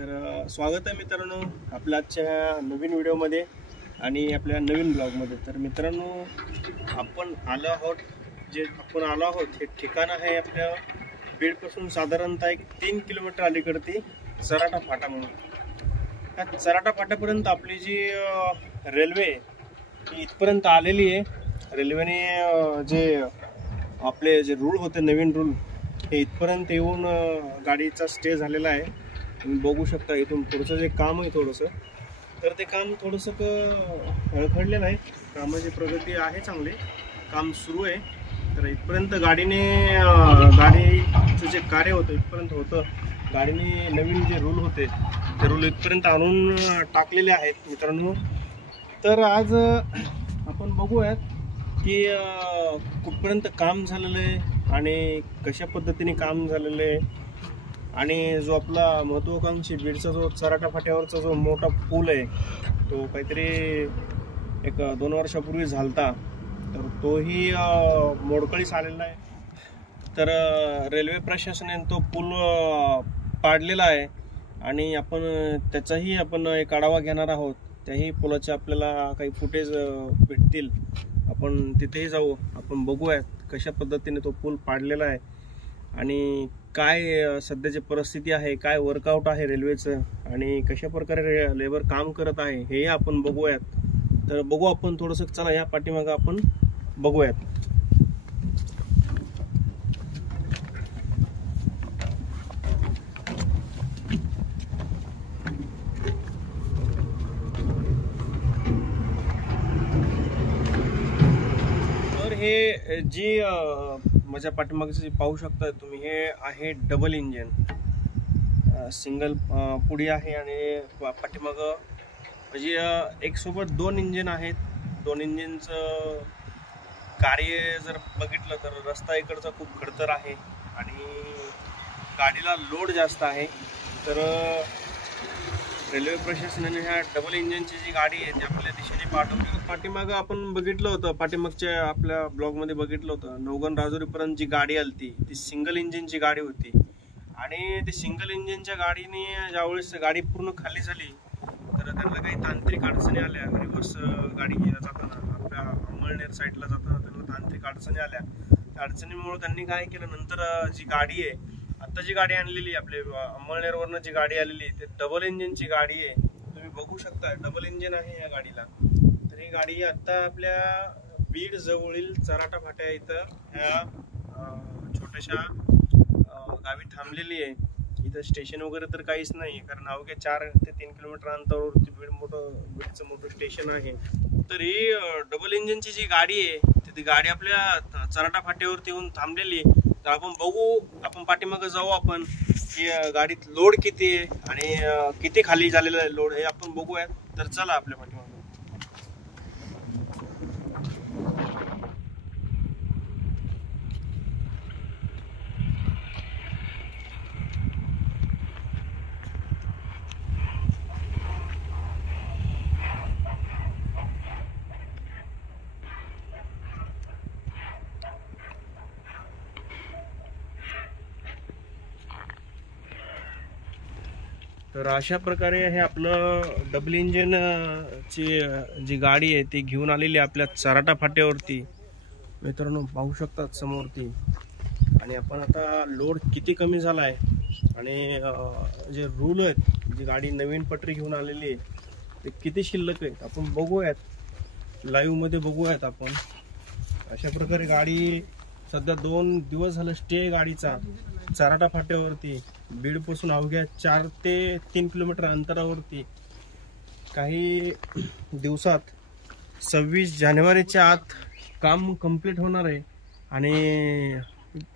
तर स्वागत आहे मित्रांनो आपल्या आजच्या नवीन व्हिडिओमध्ये आणि आपल्या नवीन ब्लॉगमध्ये। तर मित्रांनो आपण आलो आहोत हे ठिकाण आहे आपल्या बीडपासून साधारणतः एक 3 किलोमीटर अलीकडे चराटा फाटा म्हणून। त्या चराटा फाट्यापर्यंत आपली जी रेल्वे इथपर्यंत आलेली आहे। रेल्वेने जे आपले जे रूळ होते नवीन रूळ हे इथपर्यंत येऊन गाडीचा स्टे झालेला आहे। तुम्ही बघू शकता इथून पुढचं जे काम आहे थोडंसं, तर ते काम थोडंसं हळखडलेलं आहे। कामाची प्रगती आहे, चांगली काम सुरू आहे। तर इथपर्यंत गाडीचं जे कार्य होतं इथपर्यंत होतं। गाडीने नवीन जे रूल होते ते रूल इथपर्यंत आणून टाकलेले आहेत मित्रांनो। तर आज आपण बघूयात की कुठपर्यंत काम झालेलं आहे आणि कशा पद्धतीने काम झालेलं आहे। आणि जो आपला महत्त्वाकांक्षी बीडचा जो चराटा फाट्यावरचा जो मोठा पूल आहे तो काहीतरी एक 2 वर्षापूर्वी झालता, तर तोही मोडकळीस आलेला आहे। तर रेल्वे प्रशासनाने तो पूल पाडलेला आहे आणि आपण त्याचाही एक आढावा घेणार आहोत। त्याही पुलाचे आपल्याला काही फुटेज भेटतील, आपण तिथेही जाऊ, आपण बघूयात कशा पद्धतीने तो पूल पाडलेला आहे आणि काय सध्याची परिस्थिती आहे, काय वर्कआउट आहे रेल्वेचं आणि कशा प्रकारे लेबर काम करत आहे हे आपण बघूयात। तर बघू आपण थोडंसं, चला या पाठीमागं आपण बघूयात। तर हे जी माझ्या पाठीमागचं जे पाहू शकता तुम्ही, हे आहे डबल इंजिन, सिंगल पुढी आहे आणि पाठीमागं म्हणजे एक सोबत 2 इंजिन आहेत। 2 इंजिनचं कार्य जर बघितलं तर रस्ता इकडचा खूप खडतर आहे आणि गाडीला लोड जास्त आहे। तर रेल्वे प्रशासनाने ह्या डबल इंजिनची जी गाडी आहे ती आपल्या दिशेने पाठवली। पाठीमागं आपण बघितलं होतं, पाठीमागच्या आपल्या ब्लॉगमध्ये बघितलं होतं, नवगण राजुरीपर्यंत जी गाडी आली ती सिंगल इंजिनची गाडी होती आणि ती सिंगल इंजिनच्या गाडीने ज्यावेळेस गाडी पूर्ण खाली झाली तर त्यांना काही तांत्रिक अडचणी आल्या। रिव्हर्स गाडी जाताना आपल्या अंमळनेर साईडला जाताना त्यांना तांत्रिक अडचणी आल्या। त्या अडचणीमुळे त्यांनी काय केलं, नंतर जी गाडी आहे आता जी गाडी आणलेली आपले अंमळनेरवरनं जी गाडी आलेली ते डबल इंजिनची गाडी आहे। तुम्ही बघू शकता डबल इंजिन आहे या गाडीला। तर ही गाडी आता आपल्या बीड जवळील चराटा फाट्या इथं ह्या छोट्याशा गावी थांबलेली आहे। इथं स्टेशन वगैरे तर काहीच नाही, कारण अवघ्या 4 ते 3 किलोमीटर अंतरावरती बीडचं मोठं स्टेशन आहे। तर ही डबल इंजिनची जी गाडी आहे ती गाडी आपल्या चराटा फाट्यावरती येऊन थांबलेली आहे। तर आपण बघू, आपण पाठीमागं जाऊ आपण की गाडीत लोड किती आहे आणि किती खाली झालेलं आहे लोड हे आपण बघूयात। तर चला आपल्या पाठीमागं। तर अशा प्रकारे हे आपलं डबल इंजिन ची जी गाडी आहे ती घेऊन आलेली आपल्या चराटा फाट्यावरती मित्रांनो, पाहू शकतात समोरती। आणि आपण आता लोड किती कमी झाला आहे आणि जे रूल आहेत, जी गाडी नवीन पटरी घेऊन आलेली आहे ते किती शिल्लक आहेत आपण बघूयात, लाईव्ह मध्ये बघूयात आपण। अशा प्रकारे गाडी सध्या 2 दिवस झालं स्टे गाडीचा चराटा फाट्यावरती बीडपासून अवघ्या 4 ते 3 किलोमीटर अंतरावरती। काही दिवसात 26 जानेवारीच्या आत काम कंप्लीट होणार आहे आणि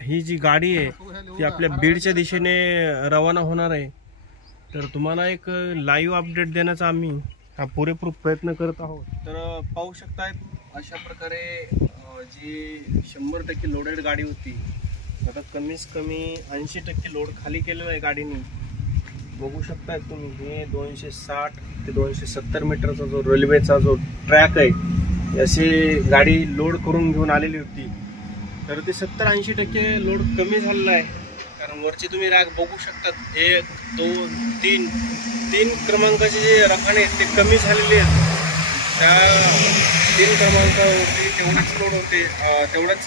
ही जी गाडी आहे ती आपल्या बीडच्या दिशेने रवाना होणार आहे। तर तुम्हाला एक लाईव्ह अपडेट देण्याचा आम्ही हा पुरेपूर प्रयत्न करत आहोत। तर पाहू शकताय अशा प्रकारे जी 100% लोडेड गाडी होती आता कमीत कमी 80% लोड खाली केलेलं आहे गाडीने। बघू शकताय तुम्ही, हे 260 ते 270 मीटरचा जो रेल्वेचा जो ट्रॅक आहे अशी गाडी लोड करून घेऊन आलेली होती। तर ते 70-80% लोड कमी झालेला आहे, कारण वरची तुम्ही रॅक बघू शकतात. 1 2 3 क्रमांकाचे जे रखाने आहेत ते कमी झालेले आहेत. त्या 3 क्रमांकावरती तेवढेच लोड होते, तेवढंच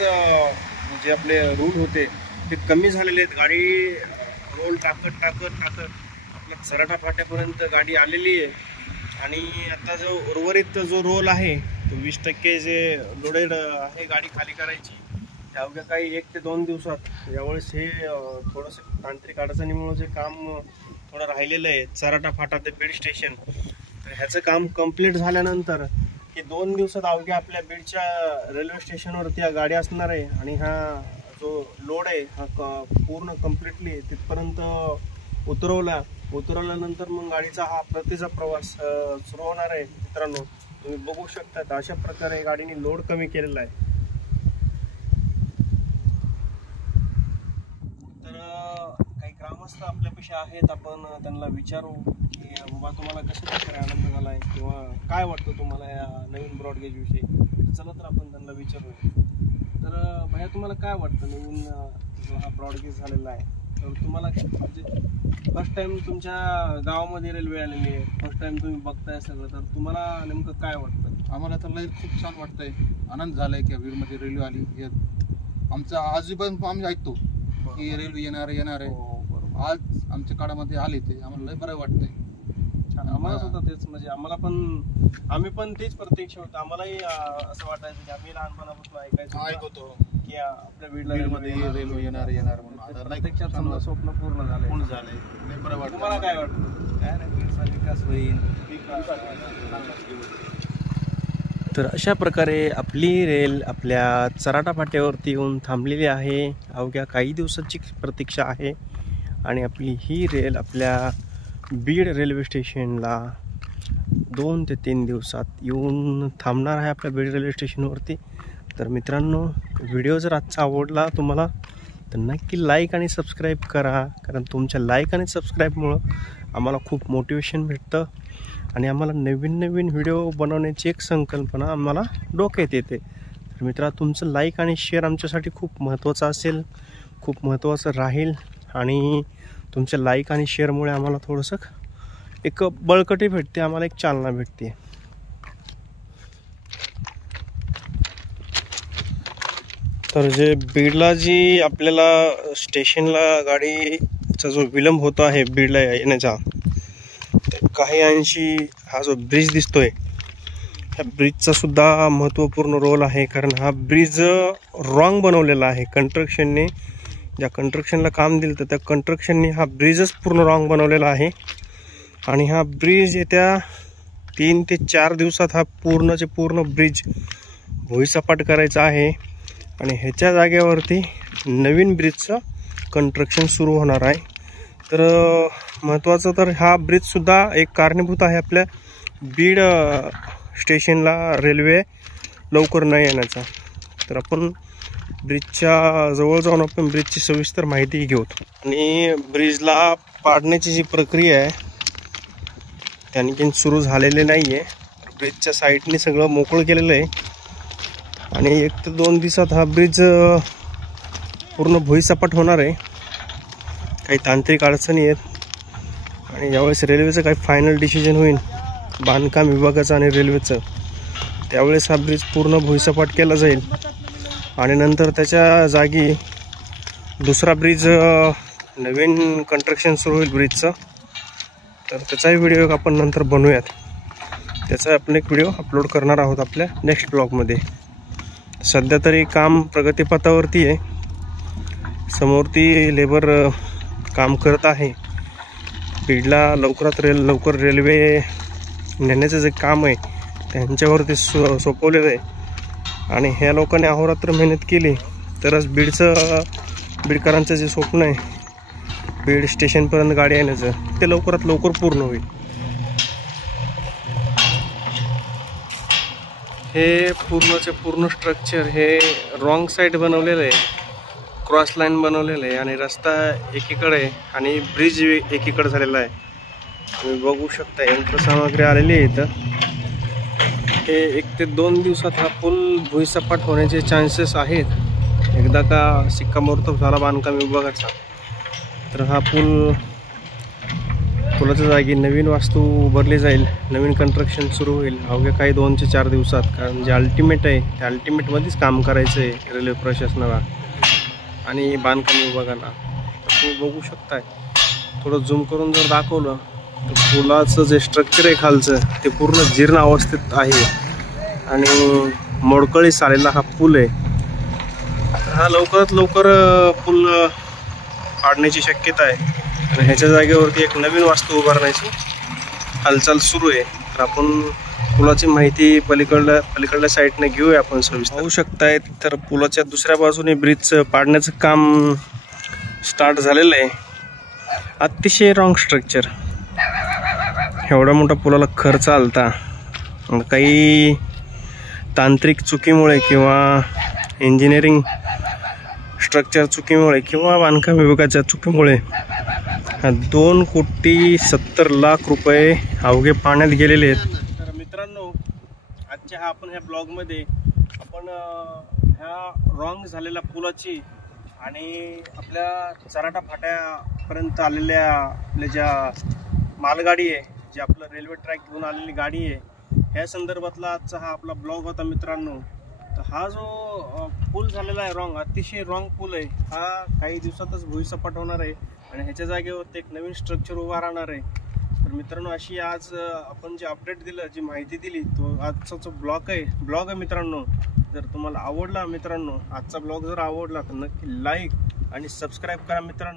जे आपले रूल होते ते कमी झालेले आहेत. गाडी रोल टाकत आपल्या सराटा फाट्यापर्यंत गाडी आलेली आहे. आणि आता जो उर्वरित जो रोल आहे तो 20% जे लोडेड आहे गाडी खाली करायची, त्या अवघ्या काही 1 ते 2 दिवसात. यावेळेस हे थोडंसं तांत्रिक अडचणीमुळे जे काम थोडं राहिलेलं आहे, सराटा फाटा ते बीड स्टेशन, तर ह्याचं काम कंप्लीट झाल्यानंतर की 2 दिवसात अवघ्या आपल्या बीडच्या रेल्वे स्टेशनवरती या गाडी असणार आहे. आणि हा जो लोड आहे हा पूर्ण कम्प्लिटली तिथपर्यंत उतरवल्यानंतर मग गाडीचा हा परतीचा प्रवास सुरू होणार आहे. मित्रांनो, तुम्ही बघू शकता अशा प्रकारे गाडीने लोड कमी केलेला आहे. तर काही ग्रामस्थ आपल्यापाशी आहेत, आपण त्यांना विचारू की बाबा तुम्हाला कशा प्रकारे आनंद झाला आहे किंवा काय वाटतं तुम्हाला या नवीन ब्रॉडगेज विषयी. चला तर आपण त्यांना विचारू. तर भैया, तुम्हाला काय वाटतं नवीन जो हा ब्रॉडगेज झालेला आहे, तर तुम्हाला म्हणजे फर्स्ट टाइम तुमच्या गावामध्ये रेल्वे आलेली आहे, फर्स्ट टाइम तुम्ही बघताय सगळं, तर तुम्हाला नेमकं काय वाटतं? आम्हाला तर लय खूप छान वाटतंय, आनंद झालाय की बीडमध्ये रेल्वे आली. आमचा आजूबाजू आम्ही ऐकतो की रेल्वे येणार आहे. आज आमच्या काळामध्ये आले ते आम्हाला लय बरं वाटतंय. छान. आम्हाला सुद्धा तेच, म्हणजे आम्ही पण तेच प्रत्यक्ष होतं. आम्हालाही असं वाटायचं की आम्ही लहानपणापासून ऐकतो की आपल्या बीडमध्ये रेल्वे येणार म्हणून. आता प्रत्यक्षात समजा स्वप्न पूर्ण झालंय. लय बरं वाटतं. तुम्हाला काय वाटतं? काय नाही, बीडचा विकास होईल. तर अशा प्रकारे आपली रेल आपल्या चराटा फाट्यावरती येऊन थांबलेली आहे. अवघ्या काही दिवसाची प्रतीक्षा आहे आणि आपली ही रेल आपल्या बीड रेल्वे स्टेशनला 2 ते 3 दिवसात येऊन थांबणार आहे आपल्या बीड रेल्वे स्टेशनवरती. तर मित्रांनो, व्हिडिओ जर आजचा आवडला तुम्हाला तर नक्की लाईक आणि सबस्क्राईब करा, कारण तुमच्या लाईक आणि सबस्क्राईबमुळं आम्हाला खूप मोटिवेशन भेटतं आणि आम्हाला नवीन व्हिडिओ बनवण्याची एक संकल्पना आम्हाला डोक्यात येते. तर मित्रा, तुमचं लाईक आणि शेअर आमच्यासाठी खूप महत्त्वाचं असेल, खूप महत्त्वाचं राहील. आणि तुमच्या लाईक आणि शेअरमुळे आम्हाला थोडंसं एक बळकटी भेटते, आम्हाला एक चालना भेटते. तर जे बीडला जी आपल्याला स्टेशनला गाडीचा जो विलंब होतो आहे बीडला येण्याचा, काही अंशी हा जो ब्रिज दिसतोय, ह्या ब्रिजचा सुद्धा महत्त्वपूर्ण रोल आहे. कारण हा ब्रिज रॉंग बनवलेला आहे कंस्ट्रक्शनने. ज्या कंस्ट्रक्शनला काम दिलं तर त्या कंस्ट्रक्शनने हा ब्रिजच पूर्ण रॉंग बनवलेला आहे. आणि हा ब्रिज येत्या 3 ते 4 दिवसात हा पूर्णचे पूर्ण ब्रिज भुईसपाट करायचा आहे. आणि ह्याच्या जागेवरती नवीन ब्रिजचं कंस्ट्रक्शन सुरू होणार आहे. तर महत्त्वाचं तर हा ब्रिजसुद्धा एक कारणीभूत आहे आपल्या बीड स्टेशनला रेल्वे लवकर न येण्याचा. तर आपण ब्रिजच्या जवळ जाऊन आपण ब्रिजची सविस्तर माहिती घेऊ. आणि ब्रिजला पाडण्याची जी प्रक्रिया आहे ती आणखीन सुरू झालेली नाही आहे. ब्रिजच्या साईडने सगळं मोकळं केलेलं आहे आणि 1 ते 2 दिवसात हा ब्रिज पूर्ण भुईसपाट होणार आहे. काही तांत्रिक अडचणी आहेत आणि यावेळेस रेल्वेचं काही फायनल डिसिजन होईल बांधकाम विभागाचं आणि रेल्वेचं, त्यावेळेस हा ब्रिज पूर्ण भुईसपाट केला जाईल. आणि नंतर त्याच्या जागी दुसरा ब्रिज नवीन कंस्ट्रक्शन सुरू होईल ब्रिजचं. तर त्याचाही व्हिडिओ आपण नंतर बनवूयात. त्याचा आपण एक व्हिडिओ अपलोड करणार आहोत आपल्या नेक्स्ट ब्लॉगमध्ये. सध्या तरी काम प्रगतीपथावरती आहे. समोरती लेबर काम करत आहे. बीडला लवकर रेल्वे नेण्याचं जे काम आहे त्यांच्यावरती सोपवलेलं आहे. आणि ह्या लोकांनी अहोरात्र मेहनत केली तरच बीडकरांचं जे स्वप्न आहे बीड स्टेशनपर्यंत गाडी येण्याचं ते लवकरात लवकर पूर्ण होईल. हे पूर्णचे पूर्ण स्ट्रक्चर हे रॉंग साईड बनवलेलं आहे, क्रॉस लाईन बनवलेलं आहे आणि रस्ता एकीकडे आहे आणि ब्रिज एकीकडे झालेला आहे. तुम्ही बघू शकता यंत्रसामग्री आलेली आहे इथं. हे 1 ते 2 दिवसात हा पूल भुईसपाट होण्याचे चान्सेस आहेत. एकदा का शिक्कामोर्तब झाला बांधकाम विभागाचा तर हा पुलाच्या जागी नवीन वास्तू उभारली जाईल, नवीन कन्स्ट्रक्शन सुरू होईल अवघ्या काही 2 ते 4 दिवसात. कारण जे अल्टिमेट आहे त्या अल्टिमेटमध्येच काम करायचं आहे रेल्वे प्रशासनाला आणि बांधकाम विभागाला. तर तुम्ही बघू शकताय, थोडं झूम करून जर दाखवलं तर पुलाचं जे स्ट्रक्चर आहे खालचं ते पूर्ण जीर्ण अवस्थेत आहे आणि मोडकळीस आलेला हा पूल आहे. तर हा लवकरात लवकर पूल पाडण्याची शक्यता आहे आणि ह्याच्या जागेवरती एक नवीन वास्तू उभारण्याची हालचाल सुरू आहे. तर आपण पुलाची माहिती पलीकडल्या साईडने घेऊया आपण सविस्तर. पाहू शकताय तर पुलाच्या दुसऱ्या बाजूने ब्रिजचं पाडण्याचं काम स्टार्ट झालेलं आहे. अतिशय रॉंग स्ट्रक्चर. एवढा मोठा पुलाला खर्च आलता, काही तांत्रिक चुकीमुळे किंवा इंजिनिअरिंग स्ट्रक्चर चुकीमुळे किंवा बांधकाम विभागाच्या चुकीमुळे 2,70,00,000 रुपये अवघे पाण्यात गेलेले आहेत. तर मित्रांनो, आजच्या ह्या ब्लॉगमध्ये आपण ह्या रॉंग झालेल्या पुलाची आणि आपल्या चराटा फाट्यापर्यंत आलेल्या आपल्या ज्या मालगाडी आहे, जे आपलं रेल्वे ट्रॅक घेऊन आलेली गाडी आहे, ह्या संदर्भातला आजचा हा आपला ब्लॉग होता मित्रांनो. तर हा जो पूल झालेला आहे रॉंग, अतिशय रॉंग पूल आहे, हा काही दिवसातच भुईसपाट होणार आहे आणि ह्याच्या जागेवरती एक नवीन स्ट्रक्चर उभा राहणार आहे. तर मित्रांनो, अशी आज आपण जे अपडेट दिलं, जी माहिती दिली, तो आजचा जो ब्लॉग आहे मित्रांनो. जर तुम्हाला आवडला मित्रांनो, आजचा ब्लॉग जर आवडला तर नक्की लाईक आणि सबस्क्राईब करा मित्रांनो.